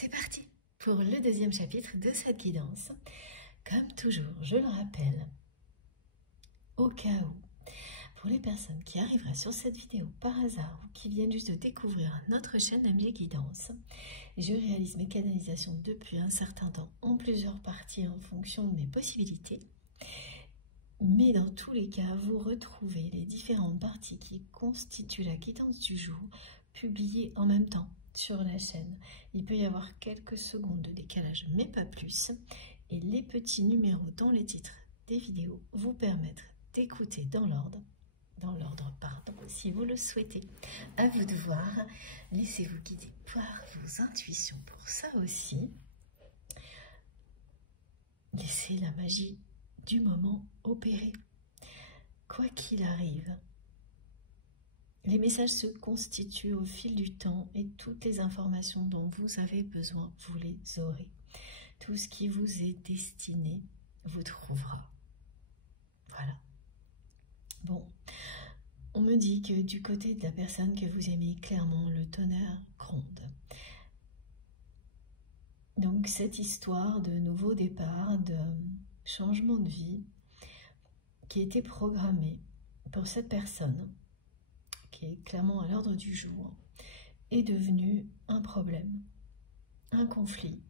C'est parti pour le deuxième chapitre de cette guidance. Comme toujours, je le rappelle, au cas où, pour les personnes qui arriveraient sur cette vidéo par hasard ou qui viennent juste de découvrir notre chaîne MG Guidance, je réalise mes canalisations depuis un certain temps en plusieurs parties en fonction de mes possibilités. Mais dans tous les cas, vous retrouvez les différentes parties qui constituent la guidance du jour, publiées en même temps sur la chaîne. Il peut y avoir quelques secondes de décalage, mais pas plus. Et les petits numéros dans les titres des vidéos vous permettent d'écouter dans l'ordre, si vous le souhaitez. À vous de voir. Laissez-vous guider par vos intuitions pour ça aussi. Laissez la magie du moment opérer. Quoi qu'il arrive, les messages se constituent au fil du temps et toutes les informations dont vous avez besoin, vous les aurez. Tout ce qui vous est destiné vous trouvera. Voilà. Bon, on me dit que du côté de la personne que vous aimez, clairement, le tonnerre gronde. Donc cette histoire de nouveau départ, de changement de vie qui était programmée pour cette personne, qui est clairement à l'ordre du jour, est devenue un problème, un conflit,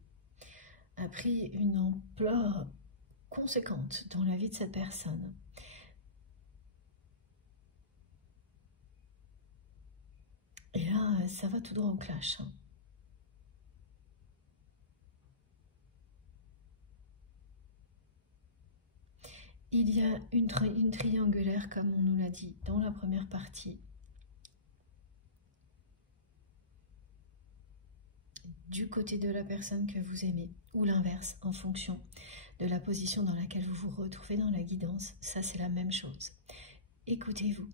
a pris une ampleur conséquente dans la vie de cette personne. Et là, ça va tout droit au clash. Il y a une triangulaire, comme on nous l'a dit dans la première partie, du côté de la personne que vous aimez, ou l'inverse, en fonction de la position dans laquelle vous vous retrouvez dans la guidance. Ça, c'est la même chose. Écoutez-vous.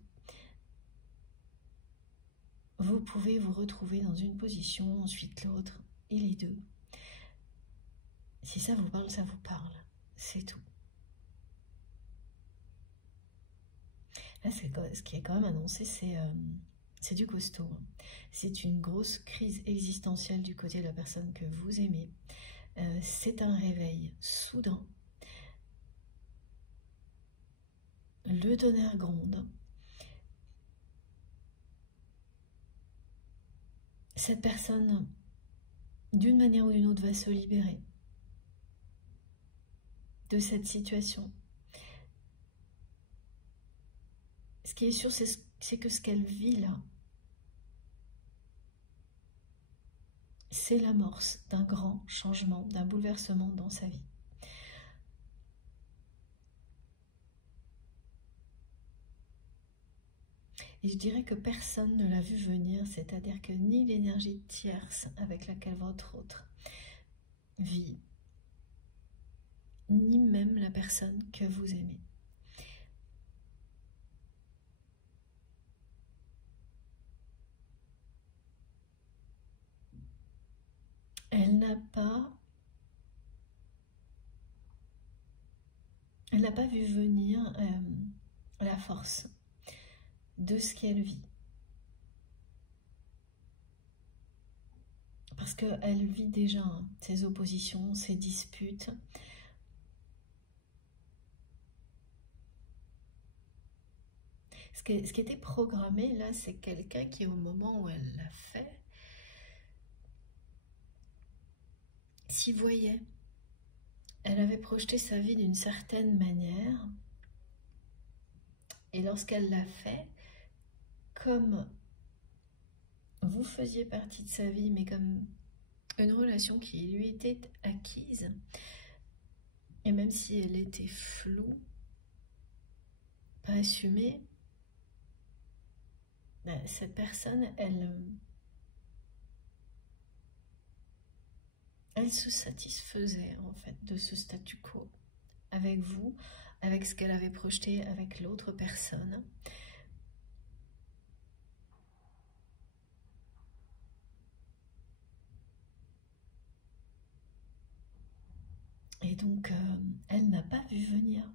Vous pouvez vous retrouver dans une position, ensuite l'autre, et les deux. Si ça vous parle, c'est tout. Là, ce qui est quand même annoncé, c'est du costaud. C'est une grosse crise existentielle du côté de la personne que vous aimez. C'est un réveil soudain. Le tonnerre gronde. Cette personne, d'une manière ou d'une autre, va se libérer de cette situation. Ce qui est sûr, c'est que ce qu'elle vit là, c'est l'amorce d'un grand changement, d'un bouleversement dans sa vie. Et je dirais que personne ne l'a vu venir, c'est-à-dire que ni l'énergie tierce avec laquelle votre autre vit, ni même la personne que vous aimez. Elle n'a pas vu venir la force de ce qu'elle vit. Parce qu'elle vit déjà ses oppositions, ses disputes. Ce qui était programmé là, c'est quelqu'un qui, au moment où elle l'a fait, s'y voyait. Elle avait projeté sa vie d'une certaine manière. Et lorsqu'elle l'a fait, comme vous faisiez partie de sa vie, mais comme une relation qui lui était acquise, et même si elle était floue, pas assumée, cette personne, elle se satisfaisait en fait de ce statu quo avec vous, avec ce qu'elle avait projeté avec l'autre personne. Et donc, elle n'a pas vu venir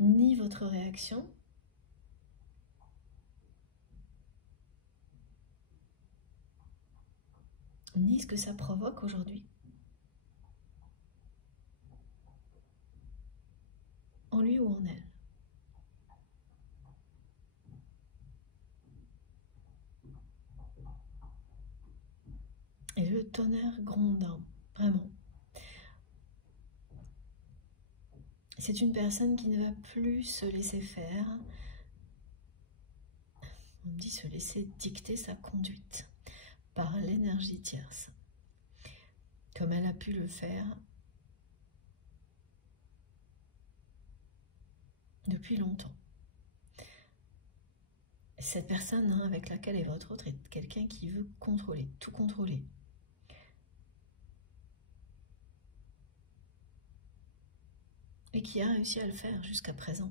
ni votre réaction, ni ce que ça provoque aujourd'hui en lui ou en elle. Et le tonnerre grondant, vraiment. C'est une personne qui ne va plus se laisser faire. On dit se laisser dicter sa conduite par l'énergie tierce, comme elle a pu le faire depuis longtemps. Cette personne avec laquelle est votre autre est quelqu'un qui veut contrôler, tout contrôler. Et qui a réussi à le faire jusqu'à présent.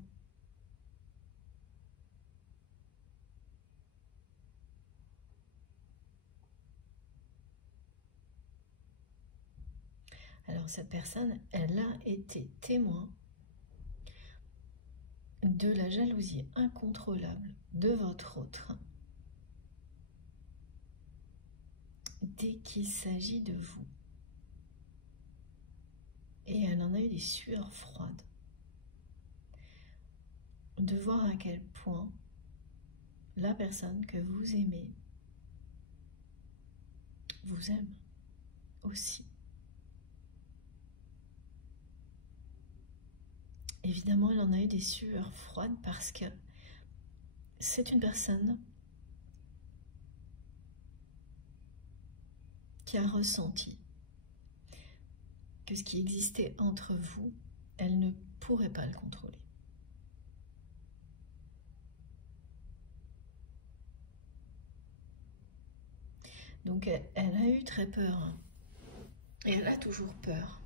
Alors cette personne, elle a été témoin de la jalousie incontrôlable de votre autre dès qu'il s'agit de vous. Et elle en a eu des sueurs froides de voir à quel point la personne que vous aimez vous aime aussi. Évidemment, elle en a eu des sueurs froides parce que c'est une personne qui a ressenti que ce qui existait entre vous, elle ne pourrait pas le contrôler. Donc elle a eu très peur, et elle a toujours peur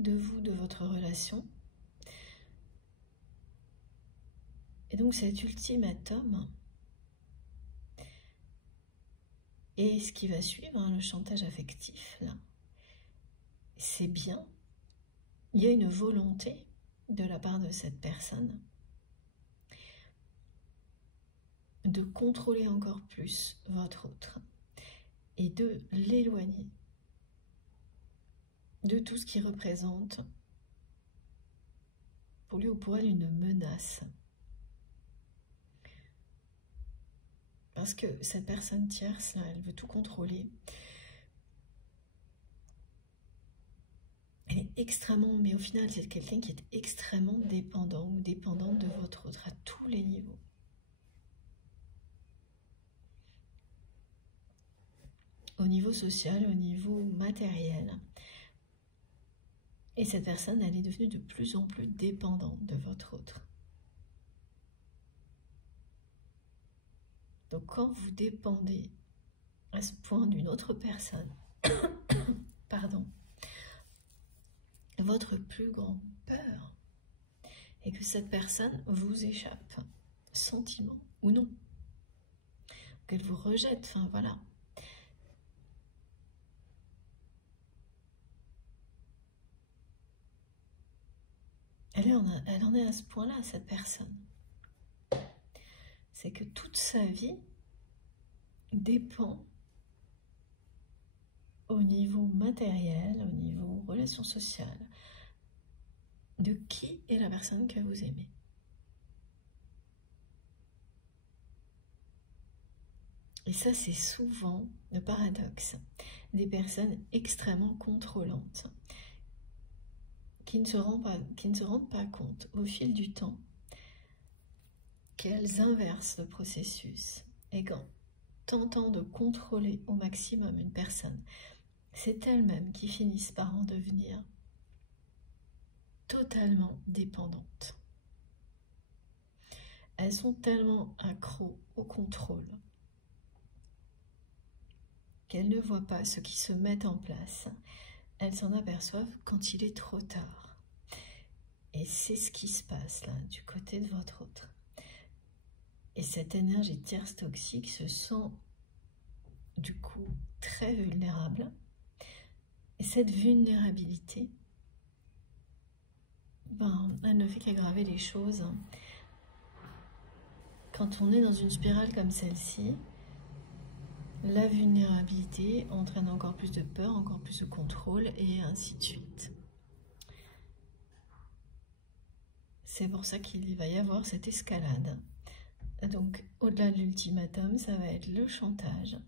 de vous, de votre relation. Et donc cet ultimatum, et ce qui va suivre, le chantage affectif, là, c'est bien. Il y a une volonté de la part de cette personne de contrôler encore plus votre autre et de l'éloigner de tout ce qui représente pour lui ou pour elle une menace. Parce que cette personne tierce, là, elle veut tout contrôler. Elle est extrêmement, mais au final, c'est quelqu'un qui est extrêmement dépendant ou dépendante de votre autre à tous les niveaux. Au niveau social, au niveau matériel. Et cette personne, elle est devenue de plus en plus dépendante de votre autre. Donc quand vous dépendez à ce point d'une autre personne, pardon, votre plus grande peur est que cette personne vous échappe, sentiment ou non, qu'elle vous rejette, enfin voilà. Elle en est à ce point-là, cette personne. C'est que toute sa vie dépend au niveau matériel, au niveau relation sociale, de qui est la personne que vous aimez. Et ça, c'est souvent le paradoxe des personnes extrêmement contrôlantes qui ne se rendent pas compte au fil du temps qu'elles inversent le processus. Et qu'en tentant de contrôler au maximum une personne, c'est elles-mêmes qui finissent par en devenir totalement dépendantes. Elles sont tellement accros au contrôle qu'elles ne voient pas ce qui se met en place. Elles s'en aperçoivent quand il est trop tard. Et c'est ce qui se passe là, du côté de votre autre. Et cette énergie tierce toxique se sent du coup très vulnérable. Et cette vulnérabilité, elle ne fait qu'aggraver les choses. Quand on est dans une spirale comme celle-ci, La vulnérabilité entraîne encore plus de peur, encore plus de contrôle, et ainsi de suite. C'est pour ça qu'il va y avoir cette escalade. Donc, au-delà de l'ultimatum, ça va être le chantage.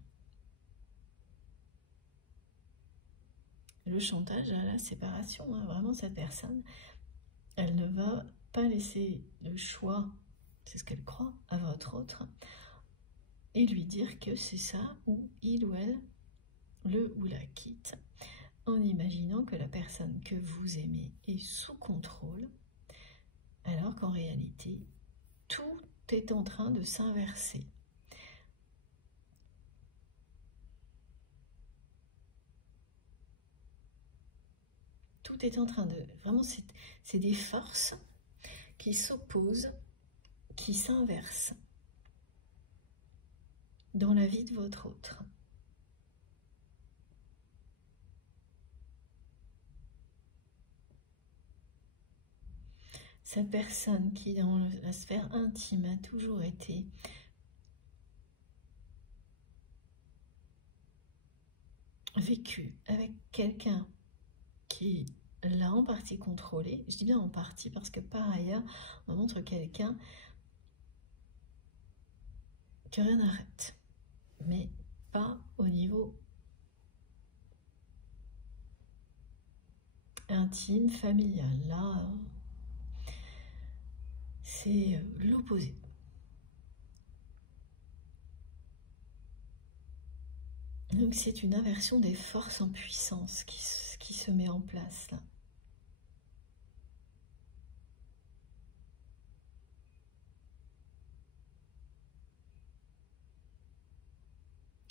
Le chantage à la séparation, hein. Vraiment, cette personne, elle ne va pas laisser le choix, c'est ce qu'elle croit, à votre autre, et lui dire que c'est ça, ou il ou elle le ou la quitte, en imaginant que la personne que vous aimez est sous contrôle, alors qu'en réalité, tout est en train de s'inverser. Tout est en train de... Vraiment, c'est des forces qui s'opposent, qui s'inversent dans la vie de votre autre. Cette personne qui, dans la sphère intime, a toujours été vécue avec quelqu'un qui l'a en partie contrôlé. Je dis bien en partie parce que par ailleurs, on montre quelqu'un que rien n'arrête, mais pas au niveau intime, familial. Là, c'est l'opposé. Donc c'est une inversion des forces en puissance qui se met en place là.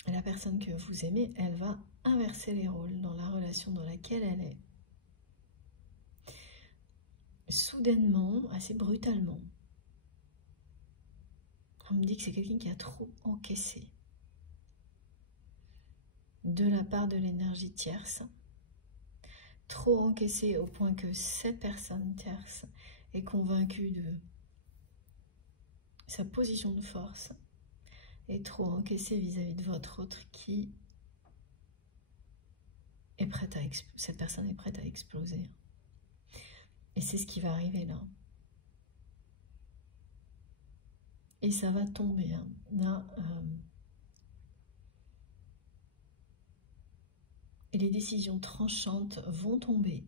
Et la personne que vous aimez, elle va inverser les rôles dans la relation dans laquelle elle est. Soudainement, assez brutalement. On me dit que c'est quelqu'un qui a trop encaissé de la part de l'énergie tierce. Trop encaissé au point que cette personne tierce est convaincue de sa position de force, et trop encaissé vis-à-vis de votre autre qui est prête à cette personne est prête à exploser. Et c'est ce qui va arriver là. Et ça va tomber. Hein. Là, et les décisions tranchantes vont tomber.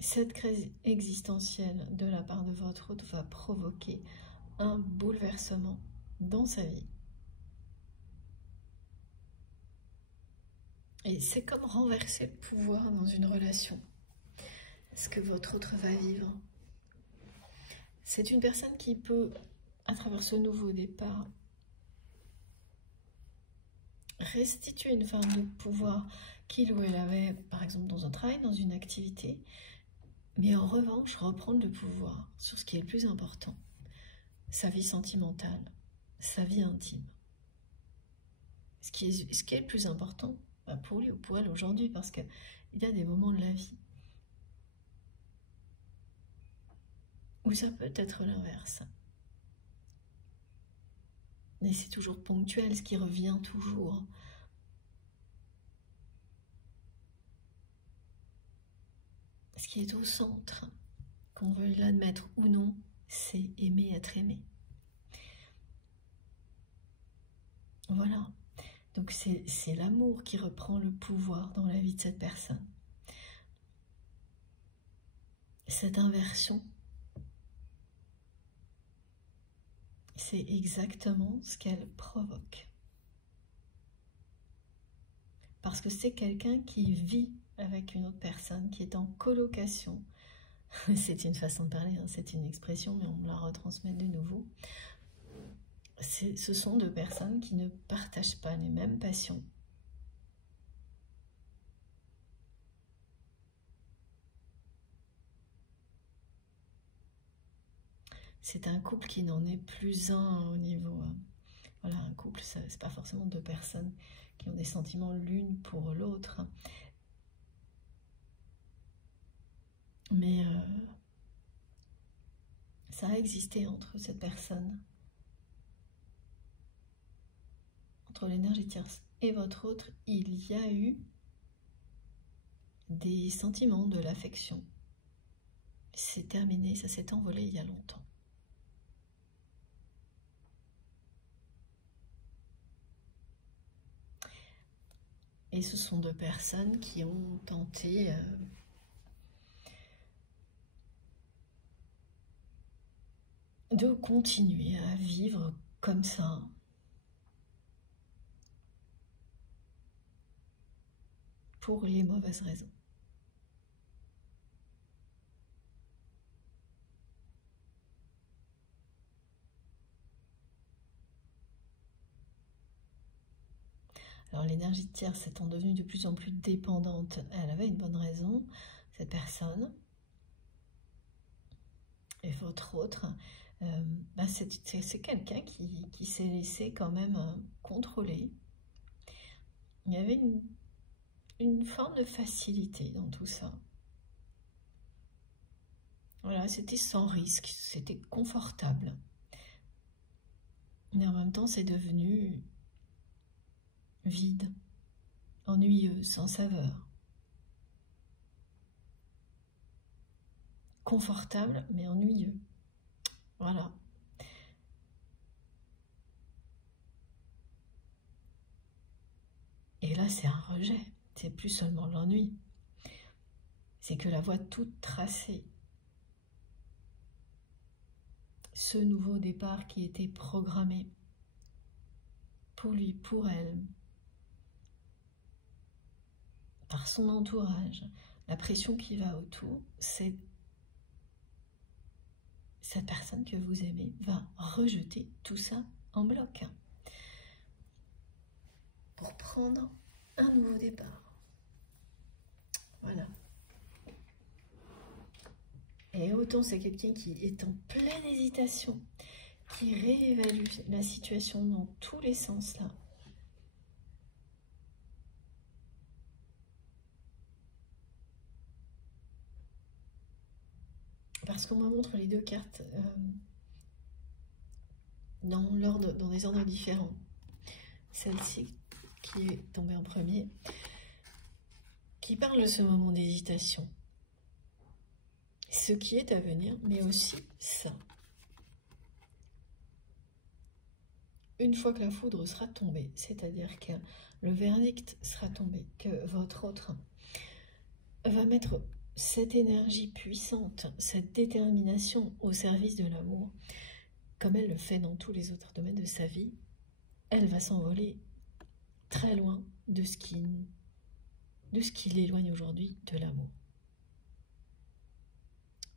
Cette crise existentielle de la part de votre autre va provoquer un bouleversement dans sa vie. Et c'est comme renverser le pouvoir dans une relation. Ce que votre autre va vivre. C'est une personne qui peut, à travers ce nouveau départ, restituer une forme de pouvoir qu'il ou elle avait, par exemple, dans un travail, dans une activité, mais en revanche, reprendre le pouvoir sur ce qui est le plus important, sa vie sentimentale, sa vie intime. Ce qui est le plus important pour lui ou pour elle aujourd'hui, parce qu'il y a des moments de la vie où ça peut être l'inverse. Mais c'est toujours ponctuel, ce qui revient toujours. Ce qui est au centre, qu'on veuille l'admettre ou non, c'est aimer être aimé. Voilà. Donc c'est l'amour qui reprend le pouvoir dans la vie de cette personne. Cette inversion, c'est exactement ce qu'elle provoque. Parce que c'est quelqu'un qui vit avec une autre personne, qui est en colocation. C'est une façon de parler, hein, c'est une expression, mais on me la retransmet de nouveau. Ce sont deux personnes qui ne partagent pas les mêmes passions. C'est un couple qui n'en est plus un au niveau... voilà, un couple, c'est pas forcément deux personnes qui ont des sentiments l'une pour l'autre. Mais Ça a existé entre cette personne, entre l'énergie tierce et votre autre, il y a eu des sentiments, de l'affection. C'est terminé, ça s'est envolé il y a longtemps. Et ce sont deux personnes qui ont tenté de continuer à vivre comme ça. Pour les mauvaises raisons. Alors l'énergie tierce étant devenue de plus en plus dépendante, elle avait une bonne raison, cette personne. Et votre autre, c'est quelqu'un qui s'est laissé quand même contrôler. Il y avait une forme de facilité dans tout ça. Voilà, c'était sans risque, c'était confortable. Mais en même temps, c'est devenu vide, ennuyeux, sans saveur. Confortable, mais ennuyeux. Voilà. Et là, c'est un rejet. C'est plus seulement l'ennui. C'est que la voie toute tracée. Ce nouveau départ qui était programmé pour lui, pour elle, par son entourage, la pression qui va autour, c'est cette personne que vous aimez va rejeter tout ça en bloc pour prendre un nouveau départ. Voilà. Et autant c'est quelqu'un qui est en pleine hésitation, qui réévalue la situation dans tous les sens là. Parce qu'on me montre les deux cartes dans des ordres différents. Celle-ci, qui est tombée en premier, qui parle de ce moment d'hésitation. Ce qui est à venir, mais aussi ça. Une fois que la foudre sera tombée, c'est-à-dire que le verdict sera tombé, que votre autre va mettre cette énergie puissante, cette détermination au service de l'amour, comme elle le fait dans tous les autres domaines de sa vie, elle va s'envoler très loin de ce qui l'éloigne aujourd'hui de l'amour.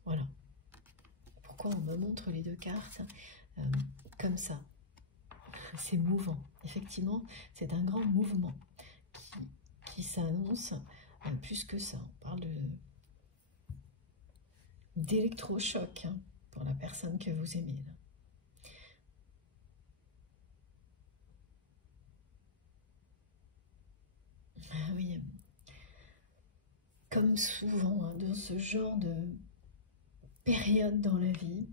Voilà. Pourquoi on me montre les deux cartes comme ça? C'est mouvant. Effectivement, c'est un grand mouvement qui s'annonce. Plus que ça, on parle d'électrochoc pour la personne que vous aimez. Là. Ah oui, comme souvent dans ce genre de période dans la vie,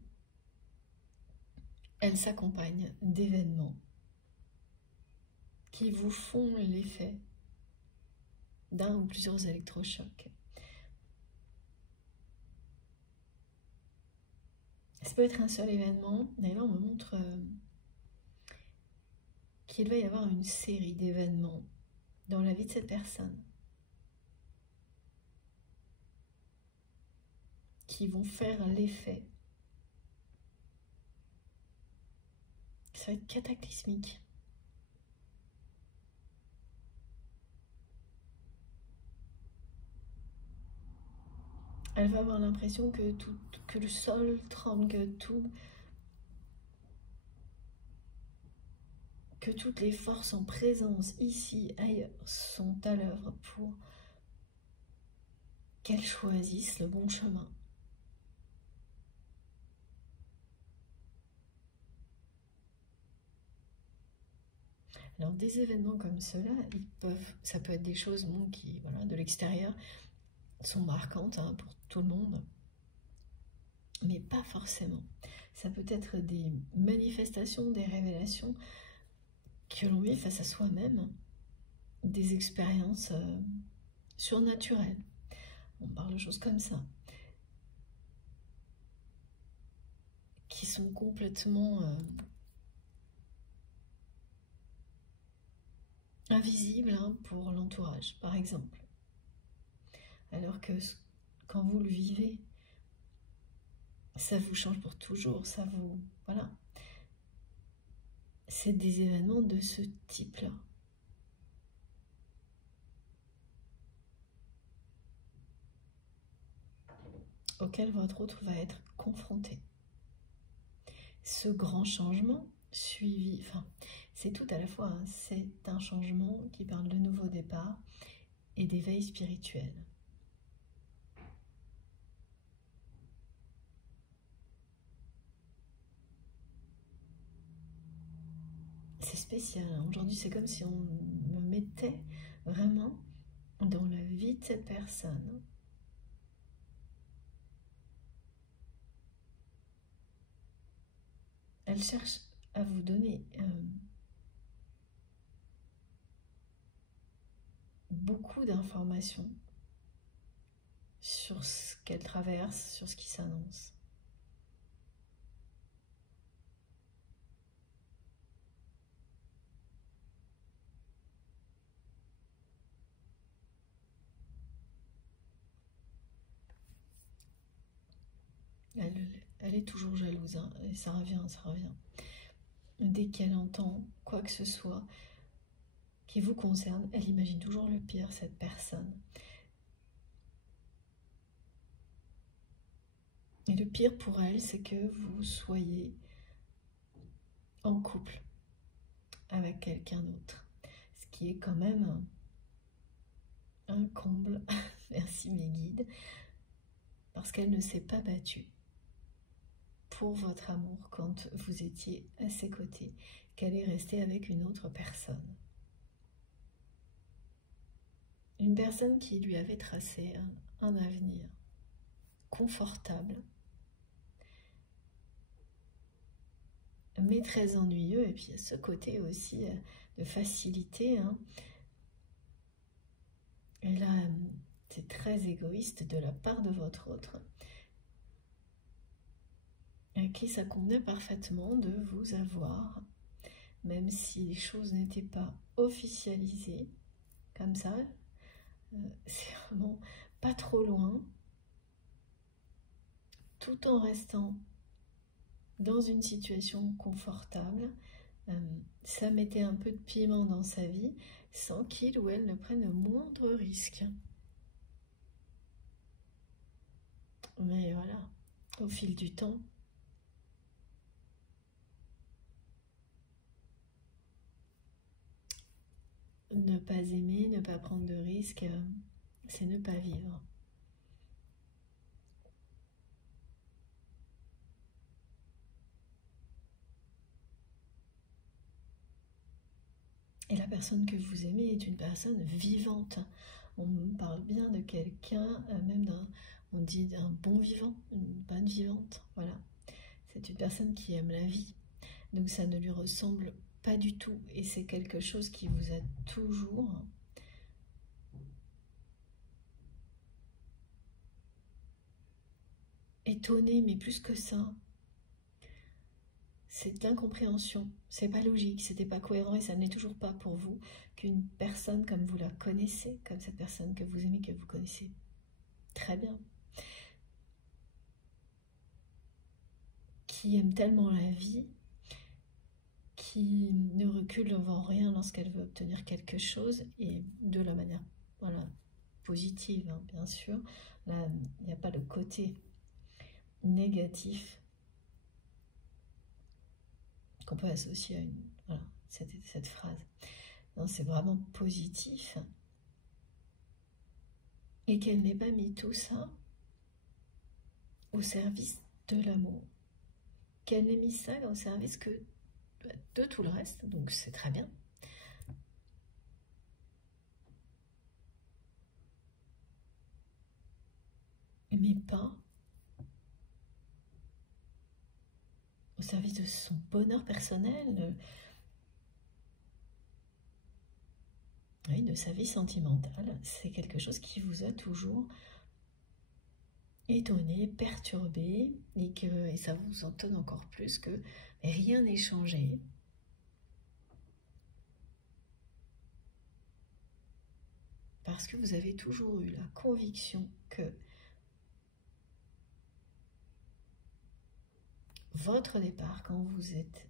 elle s'accompagne d'événements qui vous font l'effet d'un ou plusieurs électrochocs. Ça peut être un seul événement, mais là on me montre qu'il va y avoir une série d'événements dans la vie de cette personne qui vont faire l'effet. Ça va être cataclysmique. Elle va avoir l'impression que le sol tremble, que toutes les forces en présence, ici, ailleurs, sont à l'œuvre pour qu'elle choisisse le bon chemin. Alors des événements comme cela, ça peut être des choses qui, voilà, de l'extérieur, sont marquantes pour tout le monde. mais pas forcément. Ça peut être des manifestations, des révélations que l'on vit face à soi-même, des expériences surnaturelles. On parle de choses comme ça, qui sont complètement invisibles pour l'entourage, par exemple. Alors que quand vous le vivez, ça vous change pour toujours, ça vous... Voilà. C'est des événements de ce type-là. Auquel votre autre va être confronté. Ce grand changement suivi, enfin, c'est tout à la fois, hein, c'est un changement qui parle de nouveau départ et d'éveil spirituel. C'est spécial, hein. Aujourd'hui c'est comme si on me mettait vraiment dans la vie de cette personne. Elle cherche à vous donner beaucoup d'informations sur ce qu'elle traverse, sur ce qui s'annonce. Elle est toujours jalouse, hein, et ça revient, ça revient. Dès qu'elle entend quoi que ce soit qui vous concerne, elle imagine toujours le pire, cette personne. Et le pire pour elle, c'est que vous soyez en couple avec quelqu'un d'autre. Ce qui est quand même un comble, merci mes guides, parce qu'elle ne s'est pas battue pour votre amour quand vous étiez à ses côtés, qu'elle est restée avec une autre personne. Une personne qui lui avait tracé un avenir confortable, mais très ennuyeux, et puis ce côté aussi de facilité. Hein. Et là, c'est très égoïste de la part de votre autre, à qui ça convenait parfaitement de vous avoir, même si les choses n'étaient pas officialisées, comme ça, c'est vraiment pas trop loin, tout en restant dans une situation confortable. Ça mettait un peu de piment dans sa vie, sans qu'il ou elle ne prenne le moindre risque. Mais voilà, au fil du temps, ne pas aimer, ne pas prendre de risques, c'est ne pas vivre. Et la personne que vous aimez est une personne vivante. On parle bien de quelqu'un, même on dit d'un bon vivant, une bonne vivante. Voilà, c'est une personne qui aime la vie. Donc ça ne lui ressemble pas du tout. Et c'est quelque chose qui vous a toujours étonné, mais plus que ça. C'est de l'incompréhension, c'est pas logique, c'était pas cohérent et ça n'est toujours pas pour vous qu'une personne comme vous la connaissez, comme cette personne que vous aimez, que vous connaissez très bien, qui aime tellement la vie, qui ne recule devant rien lorsqu'elle veut obtenir quelque chose et de la manière voilà, positive, hein, bien sûr. Là, il n'y a pas de côté négatif qu'on peut associer à voilà, cette phrase. Non, c'est vraiment positif. Et qu'elle n'ait pas mis tout ça au service de l'amour. Qu'elle n'ait mis ça au service que de tout le reste, donc c'est très bien. Mais pas service de son bonheur personnel, oui, de sa vie sentimentale. C'est quelque chose qui vous a toujours étonné, perturbé, et ça vous étonne encore plus que rien n'est changé. Parce que vous avez toujours eu la conviction que votre départ, quand vous êtes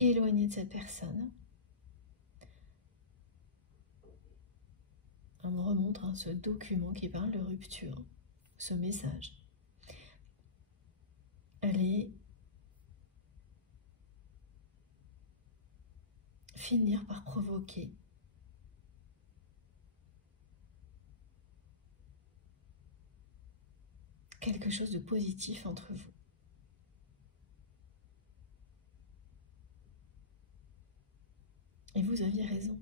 éloigné de cette personne, on me remontre ce document qui parle de rupture, ce message. Allez finir par provoquer quelque chose de positif entre vous. Et vous aviez raison.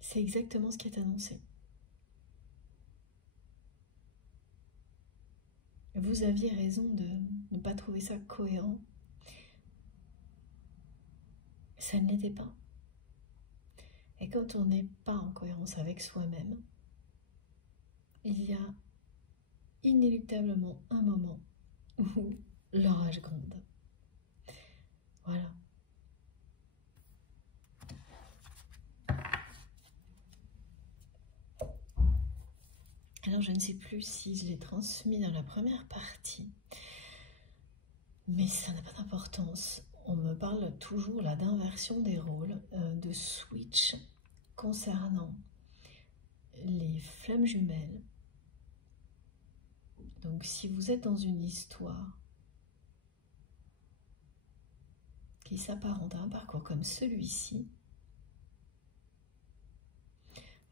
C'est exactement ce qui est annoncé. Vous aviez raison de ne pas trouver ça cohérent. Ça ne l'était pas. Et quand on n'est pas en cohérence avec soi-même, il y a inéluctablement un moment où l'orage gronde. Voilà. Alors je ne sais plus si je l'ai transmis dans la première partie, mais ça n'a pas d'importance. On me parle toujours là d'inversion des rôles, de switch concernant les flammes jumelles. Donc si vous êtes dans une histoire qui s'apparente à un parcours comme celui-ci,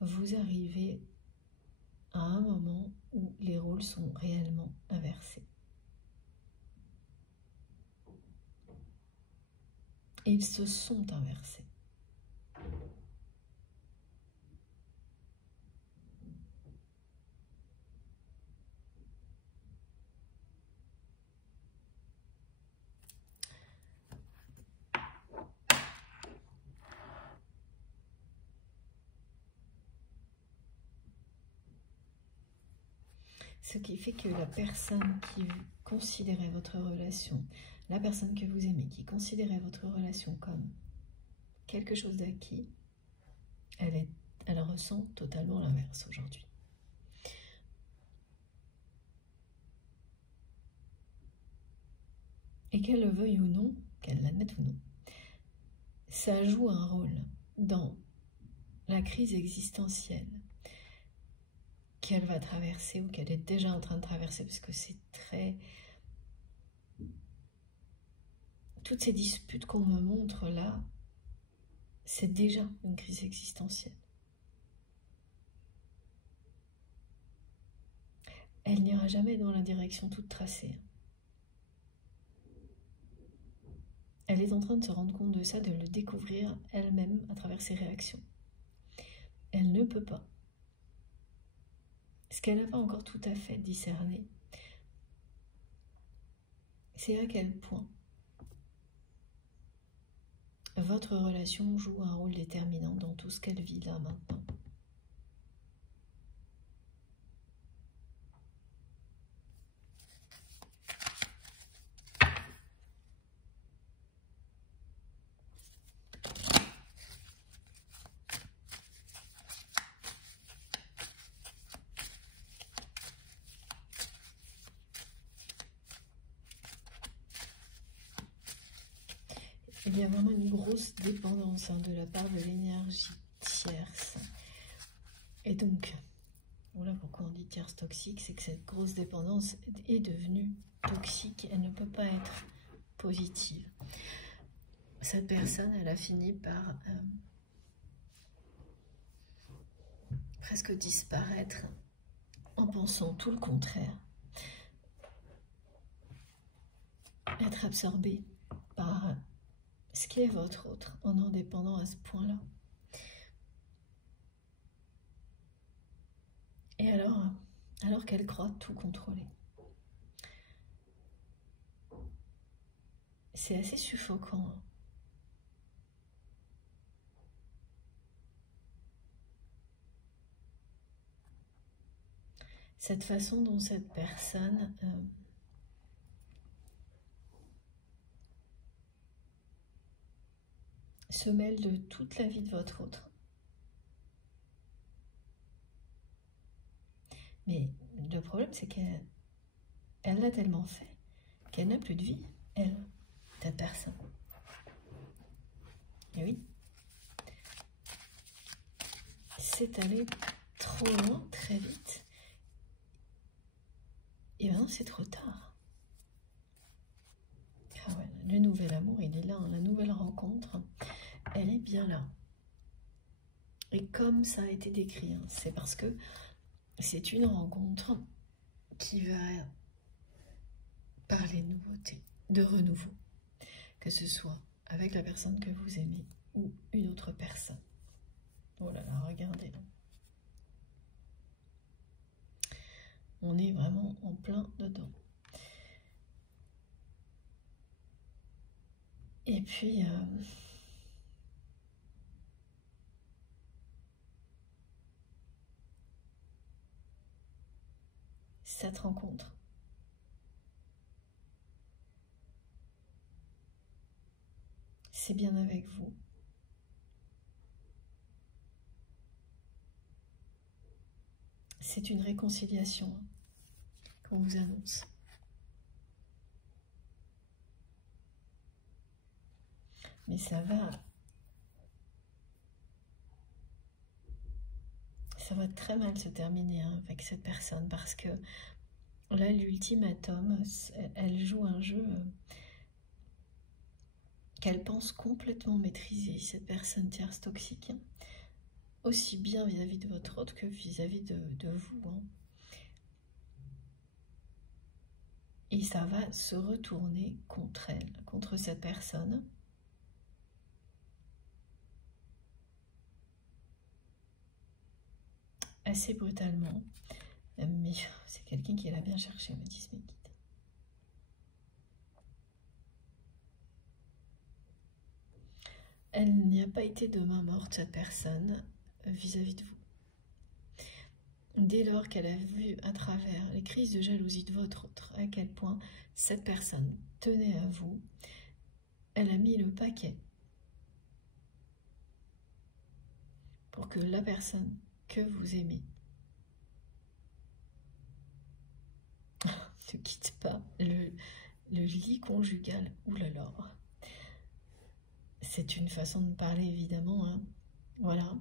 vous arrivez à un moment où les rôles sont réellement inversés. Et ils se sont inversés. Ce qui fait que la personne qui considérait votre relation, la personne que vous aimez, qui considérait votre relation comme quelque chose d'acquis, elle ressent totalement l'inverse aujourd'hui. Et qu'elle le veuille ou non, qu'elle l'admette ou non, ça joue un rôle dans la crise existentielle qu'elle va traverser ou qu'elle est déjà en train de traverser, parce que c'est très... Toutes ces disputes qu'on me montre là, c'est déjà une crise existentielle. Elle n'ira jamais dans la direction toute tracée. Elle est en train de se rendre compte de ça, de le découvrir elle-même à travers ses réactions. Elle ne peut pas. Ce qu'elle n'a pas encore tout à fait discerné, c'est à quel point votre relation joue un rôle déterminant dans tout ce qu'elle vit là maintenant. Il y a vraiment une grosse dépendance de la part de l'énergie tierce. Et donc, voilà pourquoi on dit tierce toxique, c'est que cette grosse dépendance est devenue toxique. Elle ne peut pas être positive. Cette personne, elle a fini par presque disparaître en pensant tout le contraire. Être absorbée par ce qui est votre autre, en en dépendant à ce point-là. alors qu'elle croit tout contrôler. C'est assez suffocant, hein. Cette façon dont cette personne se mêle de toute la vie de votre autre. Mais le problème, c'est qu'elle l'a tellement fait qu'elle n'a plus de vie, elle, cette personne. Et oui, c'est allé trop loin, très vite. Et maintenant, c'est trop tard. Ah ouais, le nouvel amour, il est là, hein. La nouvelle rencontre, elle est bien là. Et comme ça a été décrit, hein, c'est parce que c'est une rencontre qui va parler de nouveauté, de renouveau, que ce soit avec la personne que vous aimez ou une autre personne. Oh là là, regardez. On est vraiment en plein dedans. Et puis, cette rencontre, c'est bien avec vous. C'est une réconciliation qu'on vous annonce. Mais ça va très mal se terminer, hein, avec cette personne, parce que là, l'ultimatum, elle joue un jeu qu'elle pense complètement maîtriser, cette personne tierce toxique, hein, aussi bien vis-à-vis de votre autre que vis-à-vis de vous, hein. Et ça va se retourner contre elle, contre cette personne. Assez brutalement. Mais c'est quelqu'un qui l'a bien cherché, me disent mes guides. Elle n'y a pas été de main morte, cette personne, vis-à-vis de vous. Dès lors qu'elle a vu à travers les crises de jalousie de votre autre, à quel point cette personne tenait à vous, elle a mis le paquet pour que la personne que vous aimez ne quitte pas le lit conjugal. Oulala, c'est une façon de parler évidemment, hein. Voilà,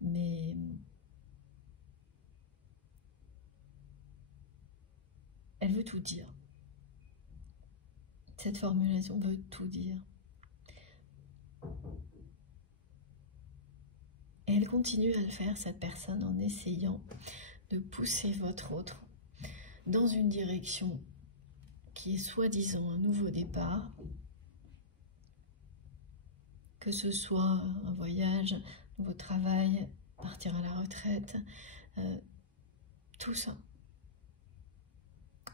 mais elle veut tout dire. Cette formulation veut tout dire. Et elle continue à le faire, cette personne, en essayant de pousser votre autre dans une direction qui est soi-disant un nouveau départ, que ce soit un voyage, un nouveau travail, partir à la retraite, tout ça.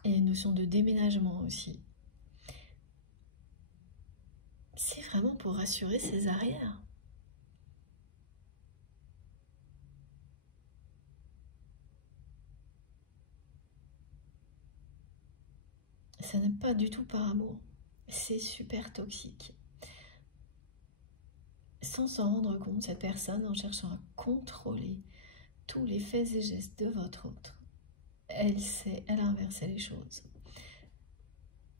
Et une notion de déménagement aussi. C'est vraiment pour rassurer ses arrières. Ça n'est pas du tout par amour. C'est super toxique. Sans s'en rendre compte, cette personne, en cherchant à contrôler tous les faits et gestes de votre autre, elle a inversé les choses.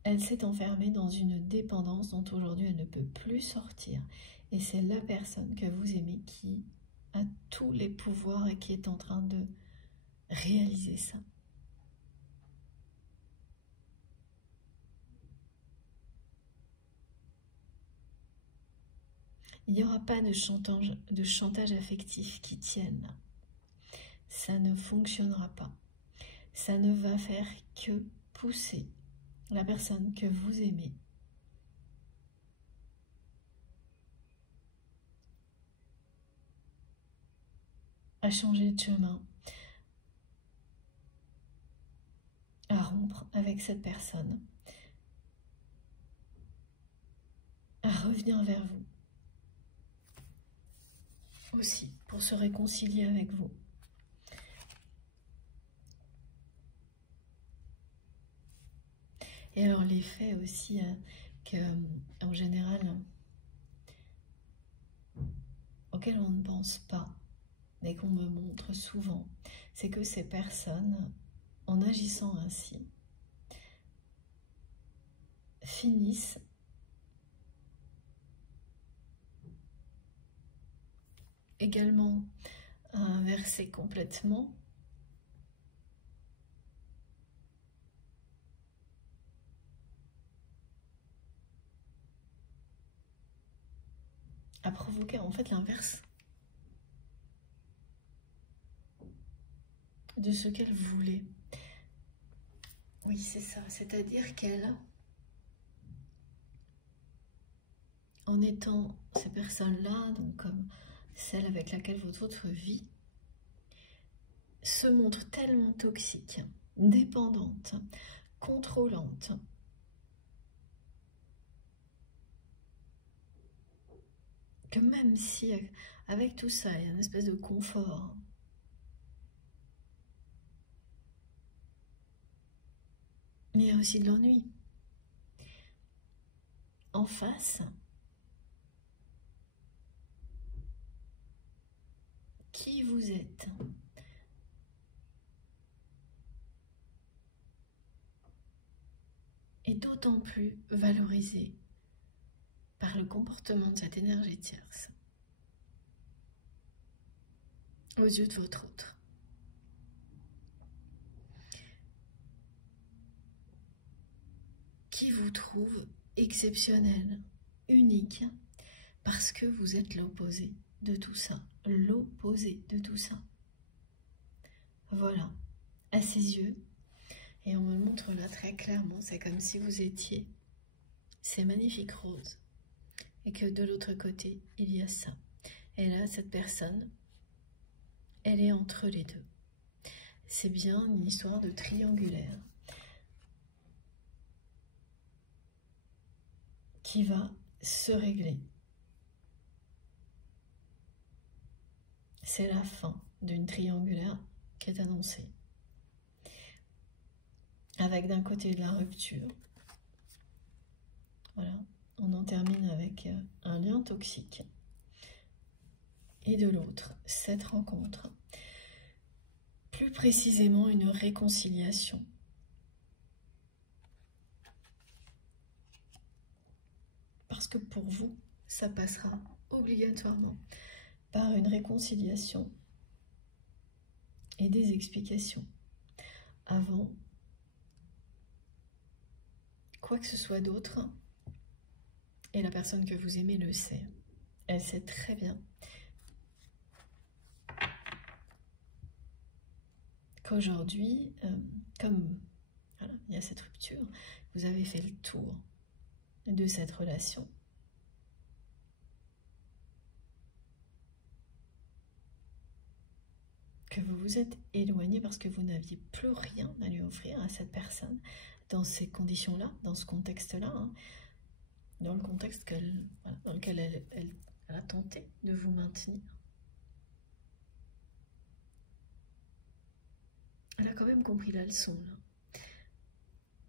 Elle s'est enfermée dans une dépendance dont aujourd'hui elle ne peut plus sortir. Et c'est la personne que vous aimez qui a tous les pouvoirs et qui est en train de réaliser ça. Il n'y aura pas de chantage affectif qui tienne. Ça ne fonctionnera pas. Ça ne va faire que pousser la personne que vous aimez à changer de chemin, rompre avec cette personne à revenir vers vous. Aussi, pour se réconcilier avec vous. Et alors l'effet aussi que, en général, auquel on ne pense pas, mais qu'on me montre souvent, c'est que ces personnes, en agissant ainsi, finissent également à inverser complètement à provoquer en fait l'inverse de ce qu'elle voulait. Oui, c'est ça, c'est-à-dire qu'elle, en étant ces personnes-là, donc comme celle avec laquelle votre autre vit, se montre tellement toxique, dépendante, contrôlante, que même si avec tout ça, il y a une espèce de confort, mais il y a aussi de l'ennui. En face, qui vous êtes est d'autant plus valorisé par le comportement de cette énergie tierce aux yeux de votre autre. Qui vous trouve exceptionnel, unique, parce que vous êtes l'opposé de tout ça, l'opposé de tout ça. Voilà, à ses yeux, et on me montre là très clairement, c'est comme si vous étiez ces magnifiques roses, et que de l'autre côté, il y a ça. Et là, cette personne, elle est entre les deux. C'est bien une histoire de triangulaire qui va se régler. C'est la fin d'une triangulaire qui est annoncée. Avec d'un côté de la rupture. Voilà, on en termine avec un lien toxique. Et de l'autre, cette rencontre. Plus précisément, une réconciliation. Parce que pour vous, ça passera obligatoirement par une réconciliation et des explications avant quoi que ce soit d'autre. Et la personne que vous aimez le sait. Elle sait très bien qu'aujourd'hui, comme voilà, il y a cette rupture, vous avez fait le tour de cette relation. Que vous vous êtes éloigné parce que vous n'aviez plus rien à lui offrir à cette personne dans ces conditions-là, dans ce contexte-là, hein, dans le contexte voilà, dans lequel elle a tenté de vous maintenir. Elle a quand même compris la leçon, là.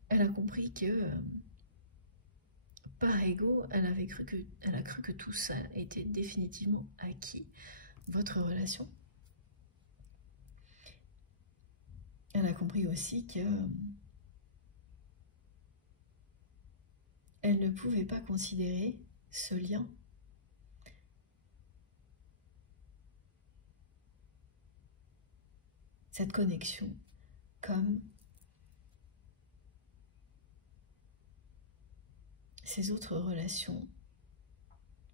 Elle a compris que, par ego, elle a cru que tout ça était définitivement acquis, votre relation. Elle a compris aussi que elle ne pouvait pas considérer ce lien cette connexion comme ces autres relations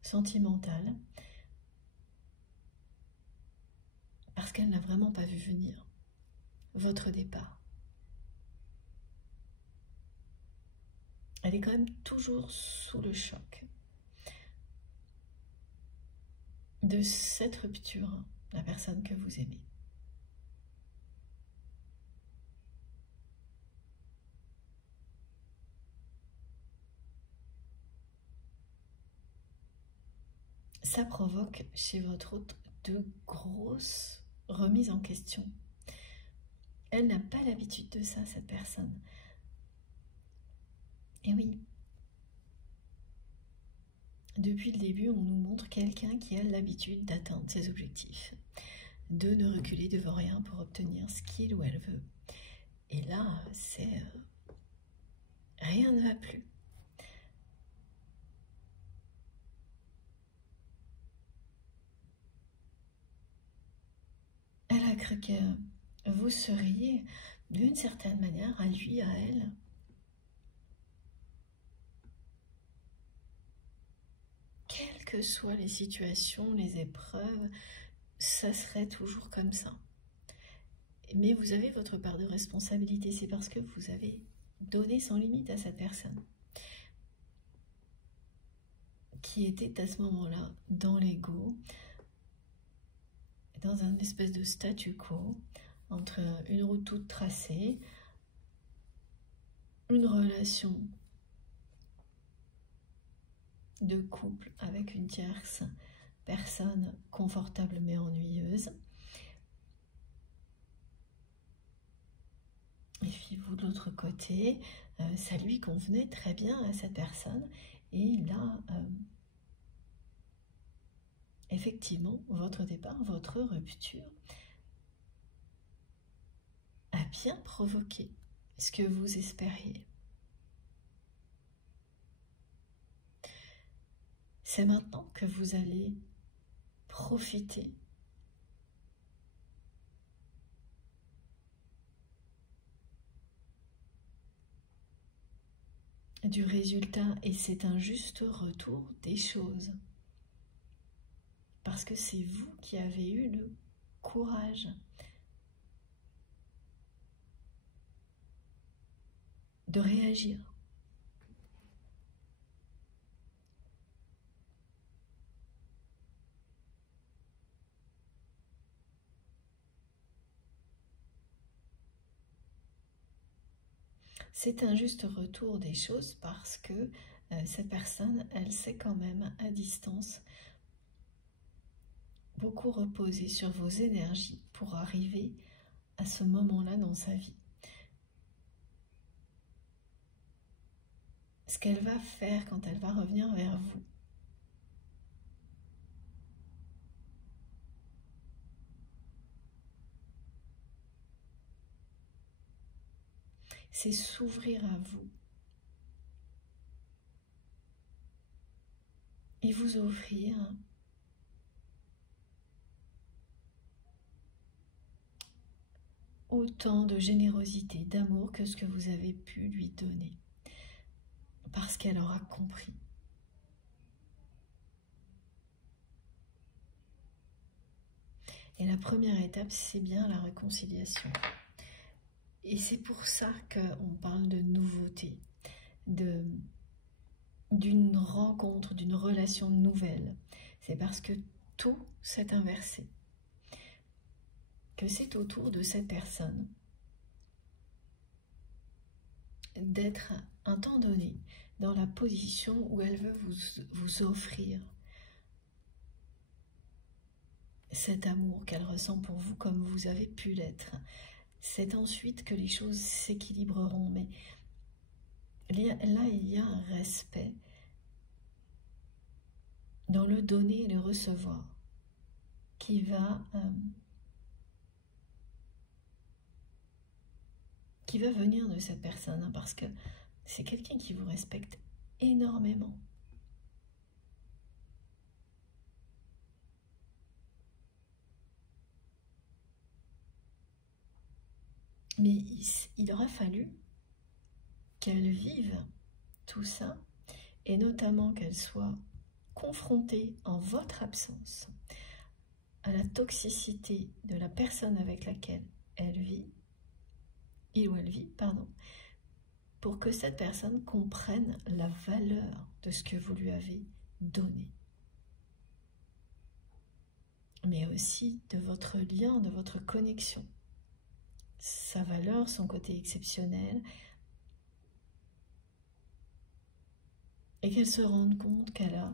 sentimentales parce qu'elle n'a vraiment pas vu venir votre départ. Elle est quand même toujours sous le choc de cette rupture, la personne que vous aimez. ça provoque chez votre hôte de grosses remises en question. Elle n'a pas l'habitude de ça, cette personne. Et oui, depuis le début, on nous montre quelqu'un qui a l'habitude d'atteindre ses objectifs, de ne reculer devant rien pour obtenir ce qu'il ou elle veut. Et là, c'est... rien ne va plus. Elle a cru que vous seriez, d'une certaine manière, à lui, à elle, quelles que soient les situations, les épreuves, ça serait toujours comme ça. Mais vous avez votre part de responsabilité, c'est parce que vous avez donné sans limite à cette personne qui était à ce moment-là dans l'ego, dans un espèce de statu quo, entre une route toute tracée, une relation de couple avec une tierce personne confortable mais ennuyeuse. Et puis vous de l'autre côté, ça lui convenait très bien à cette personne. Et là, effectivement, votre départ, votre rupture a bien provoqué ce que vous espériez. C'est maintenant que vous allez profiter du résultat, et c'est un juste retour des choses. Parce que c'est vous qui avez eu le courage de réagir. C'est un juste retour des choses parce que cette personne, elle s'est quand même à distance beaucoup reposer sur vos énergies pour arriver à ce moment-là dans sa vie. Ce qu'elle va faire quand elle va revenir vers vous, c'est s'ouvrir à vous et vous offrir autant de générosité, d'amour que ce que vous avez pu lui donner, parce qu'elle aura compris. Et la première étape, c'est bien la réconciliation. Et c'est pour ça qu'on parle de nouveauté, d'une rencontre, d'une relation nouvelle. C'est parce que tout s'est inversé, que c'est au tour de cette personne d'être un temps donné dans la position où elle veut vous offrir cet amour qu'elle ressent pour vous comme vous avez pu l'être. C'est ensuite que les choses s'équilibreront, mais là il y a un respect dans le donner et le recevoir qui va venir de cette personne, hein, parce que c'est quelqu'un qui vous respecte énormément. Mais il aura fallu qu'elle vive tout ça, et notamment qu'elle soit confrontée en votre absence à la toxicité de la personne avec laquelle elle vit, il ou elle vit, pardon, pour que cette personne comprenne la valeur de ce que vous lui avez donné. Mais aussi de votre lien, de votre connexion. Sa valeur, son côté exceptionnel, et qu'elle se rende compte qu'elle a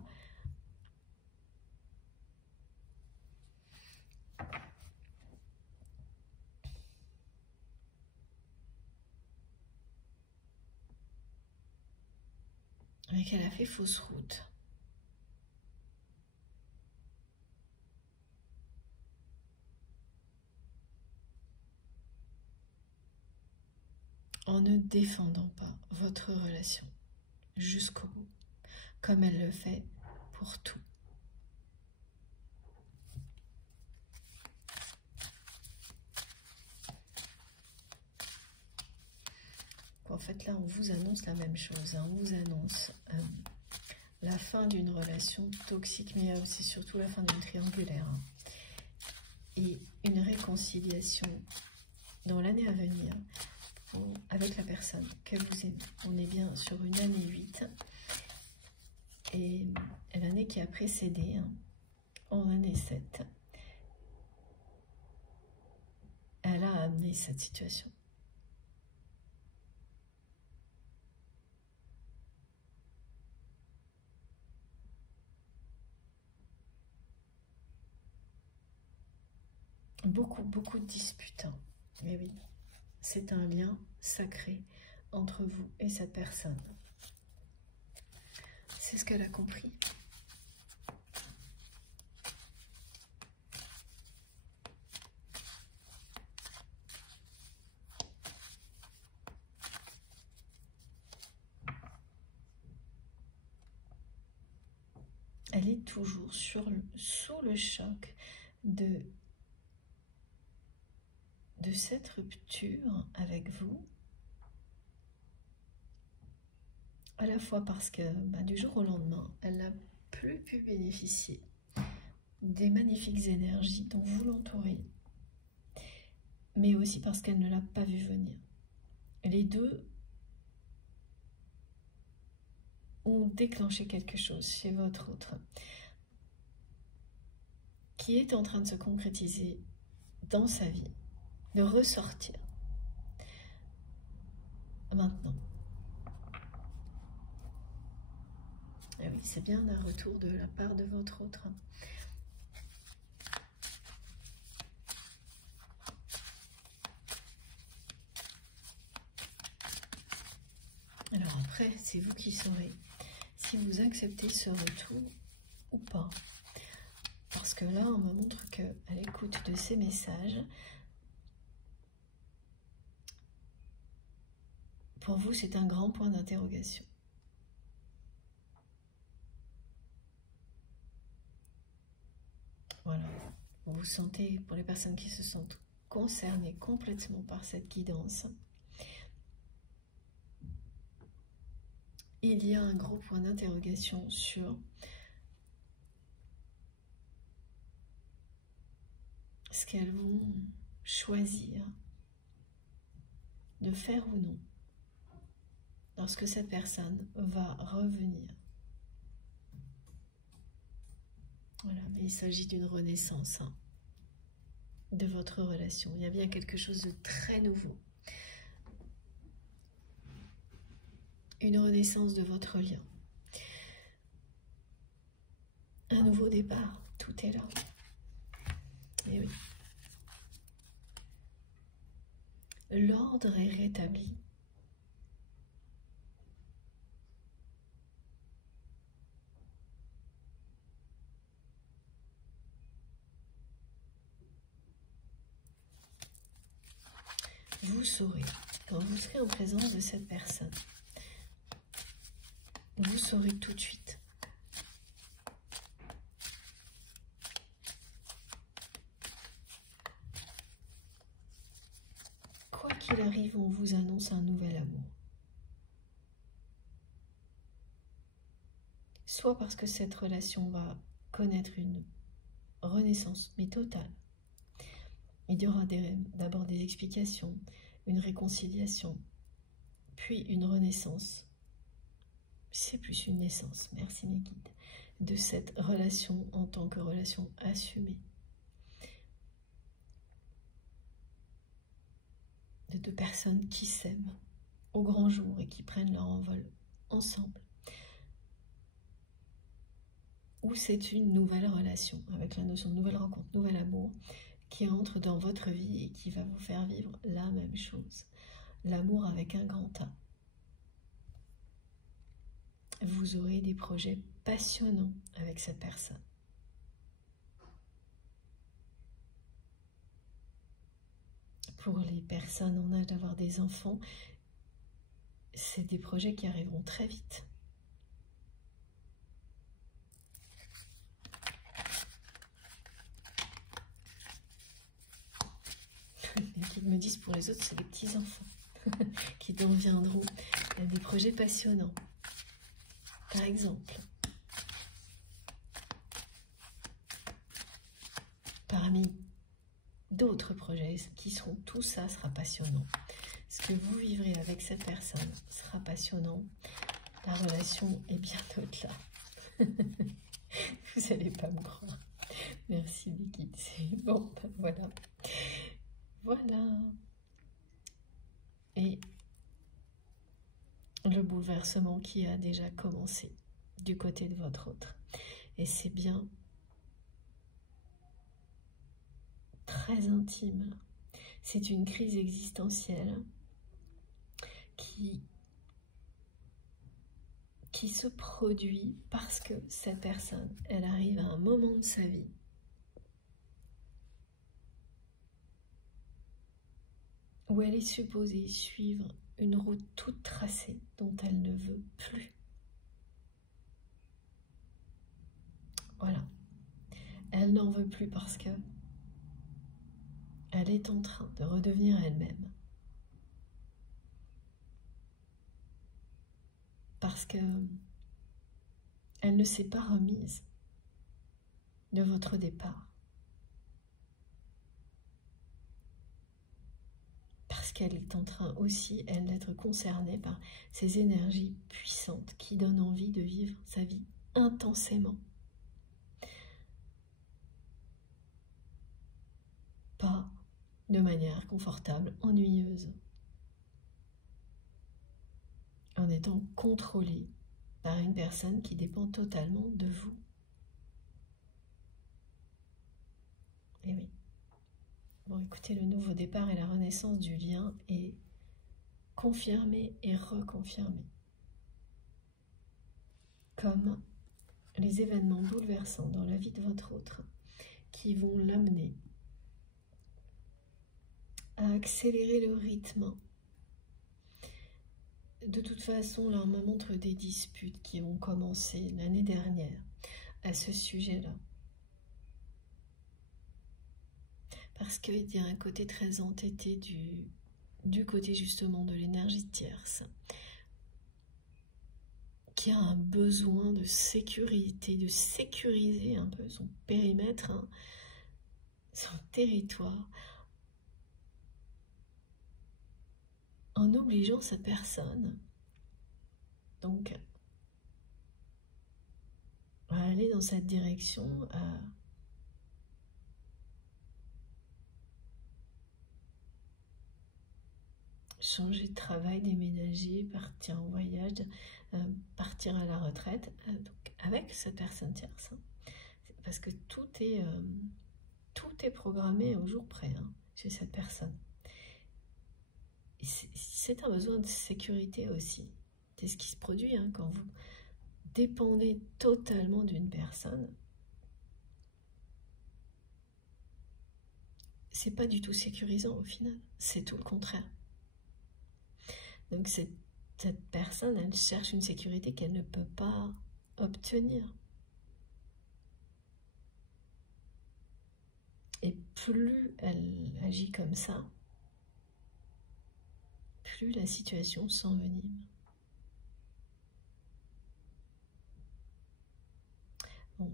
mais qu'elle a fait fausse route. En ne défendant pas votre relation jusqu'au bout, comme elle le fait pour tout. En fait, là, on vous annonce la même chose. Hein. On vous annonce la fin d'une relation toxique, mais aussi surtout la fin d'une triangulaire. Hein. Et une réconciliation dans l'année à venir avec la personne que vous aimez. On est bien sur une année 8. Et l'année qui a précédé, hein, en année 7, elle a amené cette situation. Beaucoup de disputes. Hein. Mais oui, c'est un lien sacré entre vous et cette personne. C'est ce qu'elle a compris. Elle est toujours sous le choc de cette rupture avec vous, à la fois parce que du jour au lendemain, elle n'a plus pu bénéficier des magnifiques énergies dont vous l'entourez, mais aussi parce qu'elle ne l'a pas vu venir. Les deux ont déclenché quelque chose chez votre autre qui est en train de se concrétiser dans sa vie, de ressortir maintenant. Et oui, c'est bien un retour de la part de votre autre. Alors après, c'est vous qui saurez si vous acceptez ce retour ou pas. Parce que là, on me montre qu'à l'écoute de ces messages, pour vous, c'est un grand point d'interrogation. Voilà. Vous vous sentez, pour les personnes qui se sentent concernées complètement par cette guidance, il y a un gros point d'interrogation sur ce qu'elles vont choisir de faire ou non lorsque cette personne va revenir. Voilà, mais il s'agit d'une renaissance de votre relation. Il y a bien quelque chose de très nouveau. Une renaissance de votre lien. Un nouveau départ, tout est là. Et oui. L'ordre est rétabli. Vous saurez, quand vous serez en présence de cette personne, vous saurez tout de suite. Quoi qu'il arrive, on vous annonce un nouvel amour. Soit parce que cette relation va connaître une renaissance, mais totale. Il y aura d'abord des explications, une réconciliation, puis une renaissance. C'est plus une naissance, merci mes guides, de cette relation en tant que relation assumée. De deux personnes qui s'aiment au grand jour et qui prennent leur envol ensemble. Ou c'est une nouvelle relation, avec la notion de nouvelle rencontre, nouvel amour, qui entre dans votre vie et qui va vous faire vivre la même chose. L'amour avec un grand A. vous aurez des projets passionnants avec cette personne. Pour les personnes en âge d'avoir des enfants, c'est des projets qui arriveront très vite. Les guides me disent pour les autres, c'est les petits-enfants qui deviendront des projets passionnants. Par exemple, parmi d'autres projets qui seront, tout ça sera passionnant. Ce que vous vivrez avec cette personne sera passionnant. La relation est bien au-delà. Vous n'allez pas me croire. Merci les guides. Bon, ben voilà. Voilà. Et le bouleversement qui a déjà commencé du côté de votre autre. Et c'est bien très intime. C'est une crise existentielle qui se produit parce que cette personne, elle arrive à un moment de sa vie où elle est supposée suivre une route toute tracée dont elle ne veut plus. Voilà. Elle n'en veut plus parce que elle est en train de redevenir elle-même. Parce que elle ne s'est pas remise de votre départ. Parce qu'elle est en train aussi, elle, d'être concernée par ces énergies puissantes qui donnent envie de vivre sa vie intensément. Pas de manière confortable, ennuyeuse. En étant contrôlée par une personne qui dépend totalement de vous. Et oui. Bon, écoutez, le nouveau départ et la renaissance du lien est confirmé et reconfirmé. Comme les événements bouleversants dans la vie de votre autre qui vont l'amener à accélérer le rythme. De toute façon, là, on me montre des disputes qui ont commencé l'année dernière à ce sujet-là. Parce qu'il y a un côté très entêté du côté justement de l'énergie tierce, qui a un besoin de sécurité, de sécuriser un peu son périmètre, hein, son territoire, en obligeant cette personne donc à aller dans cette direction, à changer de travail, déménager, partir en voyage, partir à la retraite, donc avec cette personne tierce. Hein. Parce que tout est programmé au jour près, hein, chez cette personne. C'est un besoin de sécurité aussi. C'est ce qui se produit hein, quand vous dépendez totalement d'une personne. C'est pas du tout sécurisant au final, c'est tout le contraire. Donc cette personne, elle cherche une sécurité qu'elle ne peut pas obtenir. Et plus elle agit comme ça, plus la situation s'envenime. Bon,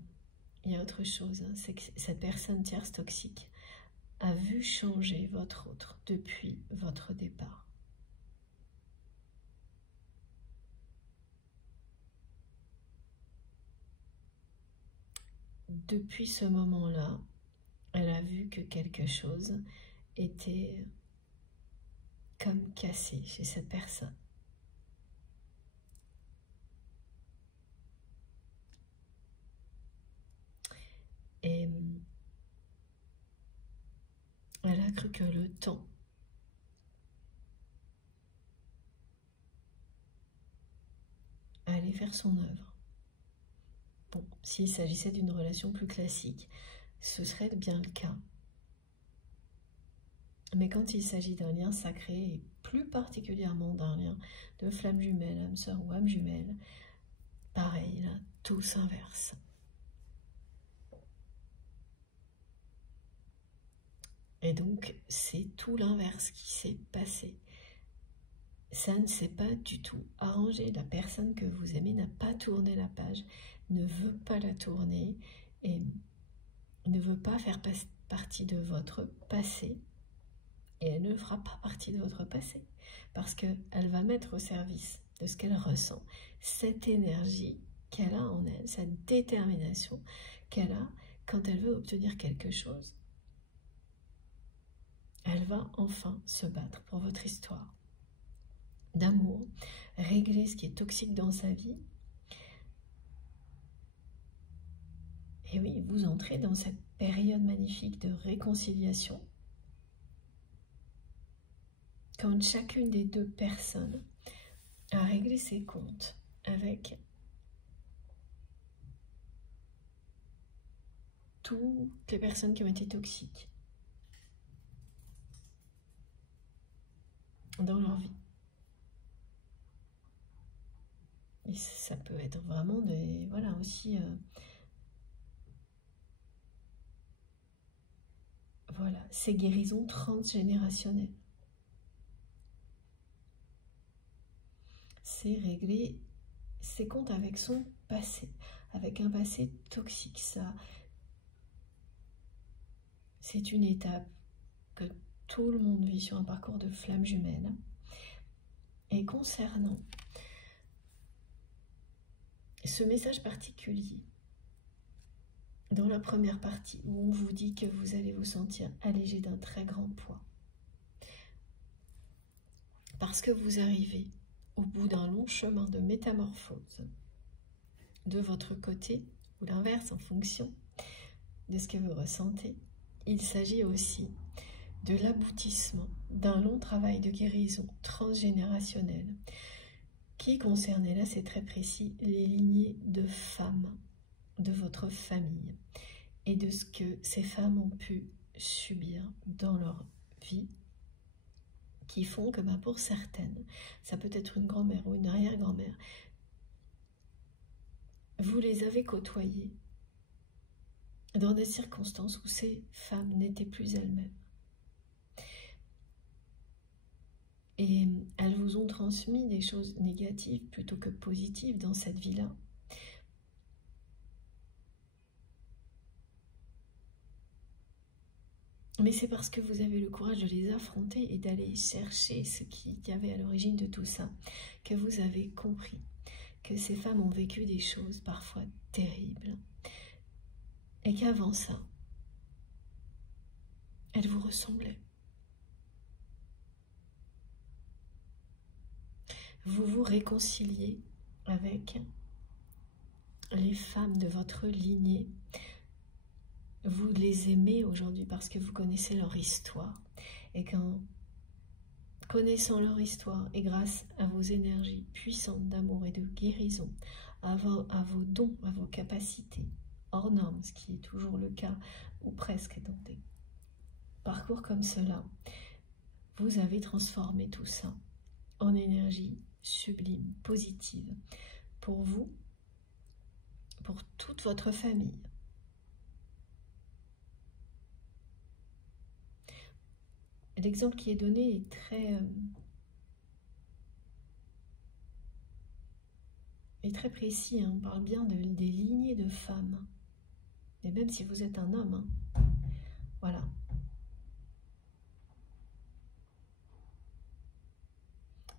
il y a autre chose, hein, c'est que cette personne tierce toxique a vu changer votre autre depuis votre départ. Depuis ce moment-là, elle a vu que quelque chose était comme cassé chez cette personne. Et elle a cru que le temps allait aller faire son œuvre. Bon, s'il s'agissait d'une relation plus classique, ce serait bien le cas. Mais quand il s'agit d'un lien sacré, et plus particulièrement d'un lien de flamme jumelle, âme sœur ou âme jumelle, pareil, là, tout s'inverse. Et donc, c'est tout l'inverse qui s'est passé. Ça ne s'est pas du tout arrangé. La personne que vous aimez n'a pas tourné la page, ne veut pas la tourner et ne veut pas faire partie de votre passé. Et elle ne fera pas partie de votre passé parce qu'elle va mettre au service de ce qu'elle ressent, cette énergie qu'elle a en elle, cette détermination qu'elle a quand elle veut obtenir quelque chose. Elle va enfin se battre pour votre histoire d'amour, régler ce qui est toxique dans sa vie. Et oui, vous entrez dans cette période magnifique de réconciliation quand chacune des deux personnes a réglé ses comptes avec toutes les personnes qui ont été toxiques dans leur vie. Et ça peut être vraiment des... Voilà, aussi... voilà, ces guérisons transgénérationnelles. C'est régler ses comptes avec son passé, avec un passé toxique. Ça, c'est une étape que tout le monde vit sur un parcours de flamme jumelle. Et concernant ce message particulier, dans la première partie, où on vous dit que vous allez vous sentir allégé d'un très grand poids, parce que vous arrivez au bout d'un long chemin de métamorphose, de votre côté, ou l'inverse en fonction de ce que vous ressentez, il s'agit aussi de l'aboutissement d'un long travail de guérison transgénérationnelle qui concernait, là c'est très précis, les lignées de femmes de votre famille et de ce que ces femmes ont pu subir dans leur vie, qui font que pour certaines, ça peut être une grand-mère ou une arrière-grand-mère, vous les avez côtoyées dans des circonstances où ces femmes n'étaient plus elles-mêmes. Et elles vous ont transmis des choses négatives plutôt que positives dans cette vie-là. Mais c'est parce que vous avez le courage de les affronter et d'aller chercher ce qui y avait à l'origine de tout ça, que vous avez compris que ces femmes ont vécu des choses parfois terribles. Et qu'avant ça, elles vous ressemblaient. Vous vous réconciliez avec les femmes de votre lignée. Vous les aimez aujourd'hui parce que vous connaissez leur histoire. Et qu'en connaissant leur histoire et grâce à vos énergies puissantes d'amour et de guérison, à vos dons, à vos capacités, hors normes, ce qui est toujours le cas, ou presque dans des parcours comme cela, vous avez transformé tout ça en énergie sublime, positive, pour vous, pour toute votre famille. L'exemple qui est donné est très précis, hein. On parle bien des lignées de femmes. Et même si vous êtes un homme, hein. Voilà.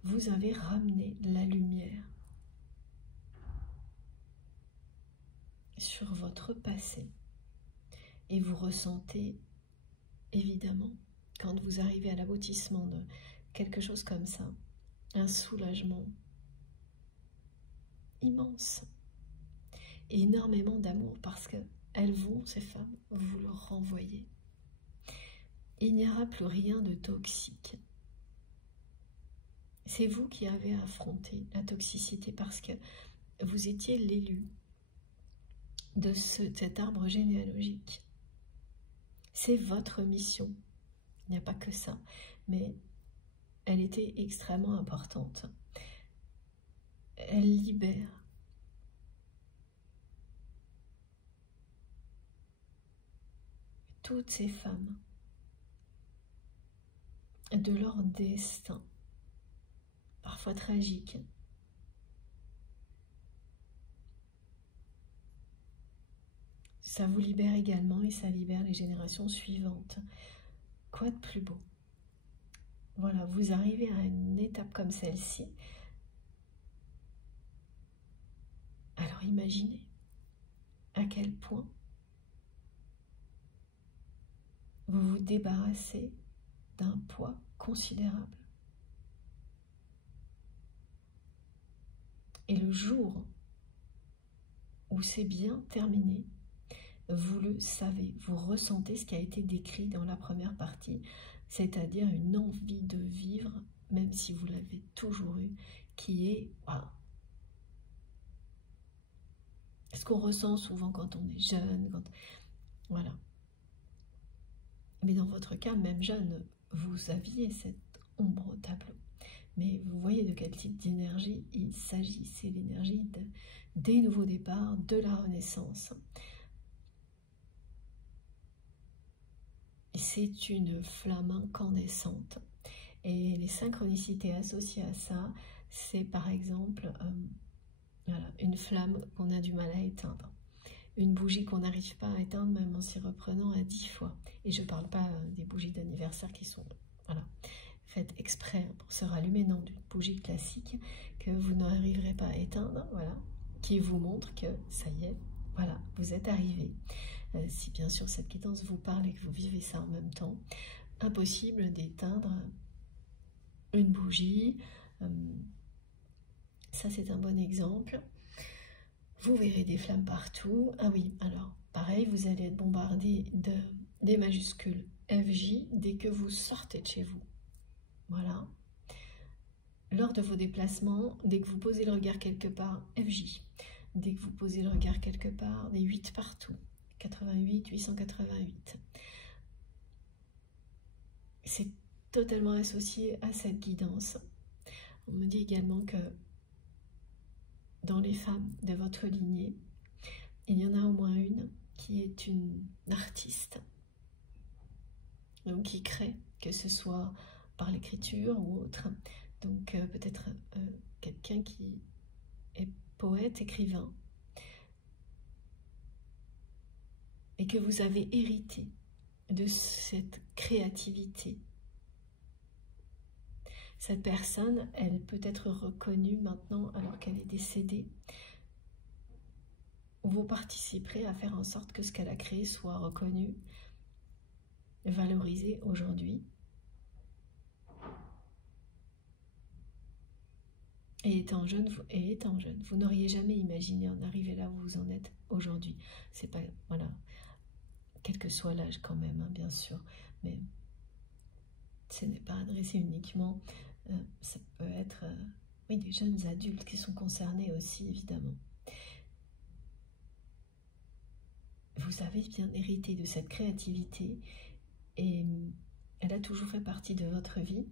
Vous avez ramené la lumière sur votre passé. Et vous ressentez, évidemment, quand vous arrivez à l'aboutissement de quelque chose comme ça, un soulagement immense. Et énormément d'amour parce qu'elles vont, ces femmes, vous le renvoyer. Il n'y aura plus rien de toxique. C'est vous qui avez affronté la toxicité parce que vous étiez l'élu de cet arbre généalogique. C'est votre mission. Il n'y a pas que ça, mais elle était extrêmement importante. Elle libère toutes ces femmes de leur destin, parfois tragique. Ça vous libère également et ça libère les générations suivantes. Quoi de plus beau? Voilà, vous arrivez à une étape comme celle-ci. Alors imaginez à quel point vous vous débarrassez d'un poids considérable. Et le jour où c'est bien terminé, vous le savez, vous ressentez ce qui a été décrit dans la première partie, c'est-à-dire une envie de vivre, même si vous l'avez toujours eu, qui est waouh. Ce qu'on ressent souvent quand on est jeune, voilà. Mais dans votre cas, même jeune, vous aviez cette ombre au tableau. Mais vous voyez de quel type d'énergie il s'agit. C'est l'énergie des nouveaux départs, de la renaissance. C'est une flamme incandescente. Et les synchronicités associées à ça, c'est par exemple voilà, une flamme qu'on a du mal à éteindre. Une bougie qu'on n'arrive pas à éteindre même en s'y reprenant à 10 fois. Et je ne parle pas des bougies d'anniversaire qui sont voilà, faites exprès pour se rallumer, non, d'une bougie classique que vous n'arriverez pas à éteindre, voilà, qui vous montre que ça y est, voilà, vous êtes arrivé. Si bien sûr cette guidance vous parle et que vous vivez ça en même temps, impossible d'éteindre une bougie. Ça c'est un bon exemple. Vous verrez des flammes partout. Ah oui, alors pareil, vous allez être bombardé des majuscules FJ dès que vous sortez de chez vous. Voilà. Lors de vos déplacements, dès que vous posez le regard quelque part, FJ. Dès que vous posez le regard quelque part, des 8 partout. 88, 888. C'est totalement associé à cette guidance. On me dit également que dans les femmes de votre lignée, il y en a au moins une qui est une artiste, donc qui crée, que ce soit par l'écriture ou autre. Donc peut-être quelqu'un qui est poète, écrivain, et que vous avez hérité de cette créativité. Cette personne, elle peut être reconnue maintenant alors qu'elle est décédée. Vous participerez à faire en sorte que ce qu'elle a créé soit reconnu, valorisé aujourd'hui. Et étant jeune, vous n'auriez jamais imaginé en arriver là où vous en êtes aujourd'hui. C'est pas, voilà, quel que soit l'âge quand même, hein, bien sûr, mais ce n'est pas adressé uniquement. Ça peut être oui, des jeunes adultes qui sont concernés aussi, évidemment. Vous avez bien hérité de cette créativité et elle a toujours fait partie de votre vie,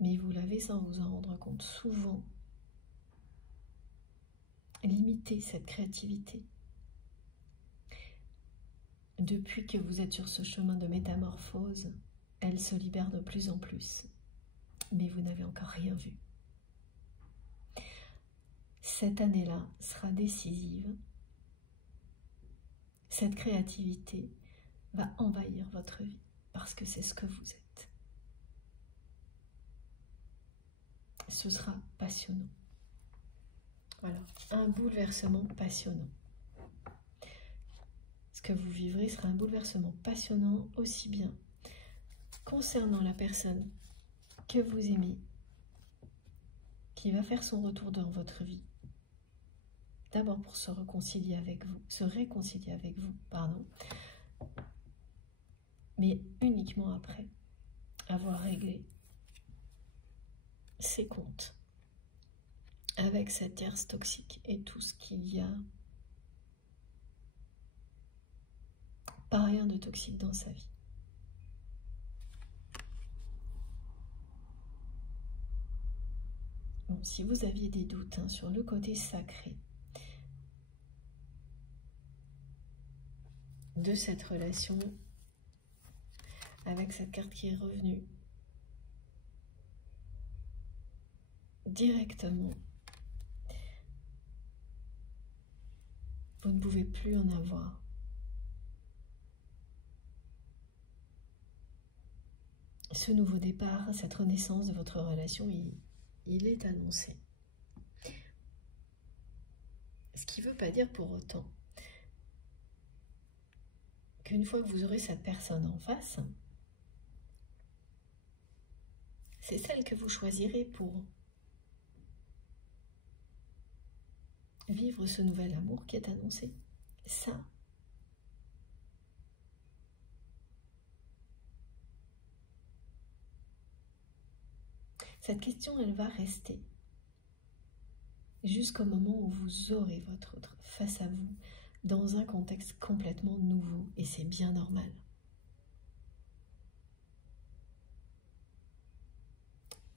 mais vous l'avez sans vous en rendre compte souvent limité cette créativité. Depuis que vous êtes sur ce chemin de métamorphose, elle se libère de plus en plus. Mais vous n'avez encore rien vu. Cette année-là sera décisive. Cette créativité va envahir votre vie parce que c'est ce que vous êtes. Ce sera passionnant. Voilà, un bouleversement passionnant. Ce que vous vivrez sera un bouleversement passionnant aussi bien concernant la personne que vous aimez, qui va faire son retour dans votre vie. D'abord pour se réconcilier avec vous, pardon, mais uniquement après avoir réglé ses comptes avec cette tierce toxique et tout ce qu'il y a par ailleurs de toxique dans sa vie. Bon, si vous aviez des doutes hein, sur le côté sacré de cette relation, avec cette carte qui est revenue directement, vous ne pouvez plus en avoir. Ce nouveau départ, cette renaissance de votre relation, il est annoncé. Ce qui ne veut pas dire pour autant qu'une fois que vous aurez cette personne en face, c'est celle que vous choisirez pour vivre ce nouvel amour qui est annoncé. Ça, cette question, elle va rester jusqu'au moment où vous aurez votre autre face à vous dans un contexte complètement nouveau, et c'est bien normal.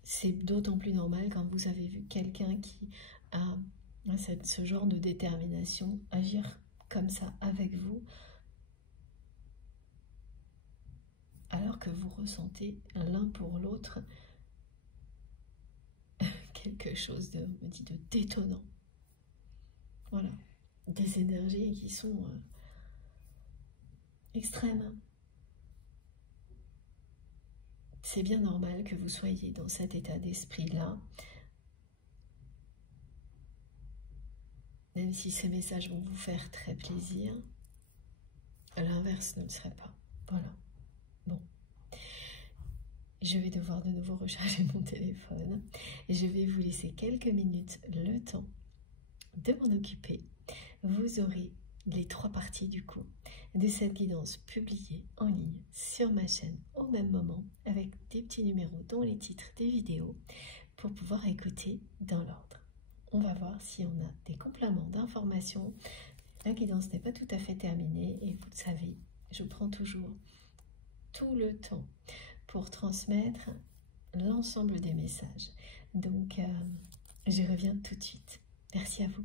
C'est d'autant plus normal quand vous avez vu quelqu'un qui a ce genre de détermination, agir comme ça avec vous, alors que vous ressentez l'un pour l'autre quelque chose de détonnant. Voilà, des énergies qui sont extrêmes. C'est bien normal que vous soyez dans cet état d'esprit-là, même si ces messages vont vous faire très plaisir, à l'inverse ne le serait pas. Voilà. Bon. Je vais devoir de nouveau recharger mon téléphone et je vais vous laisser quelques minutes le temps de m'en occuper. Vous aurez les 3 parties du coup de cette guidance publiée en ligne sur ma chaîne au même moment avec des petits numéros dont les titres des vidéos pour pouvoir écouter dans l'ordre. On va voir si on a des compléments d'informations. La guidance n'est pas tout à fait terminée et vous le savez, je prends toujours tout le temps pour transmettre l'ensemble des messages. Donc, je reviens tout de suite. Merci à vous.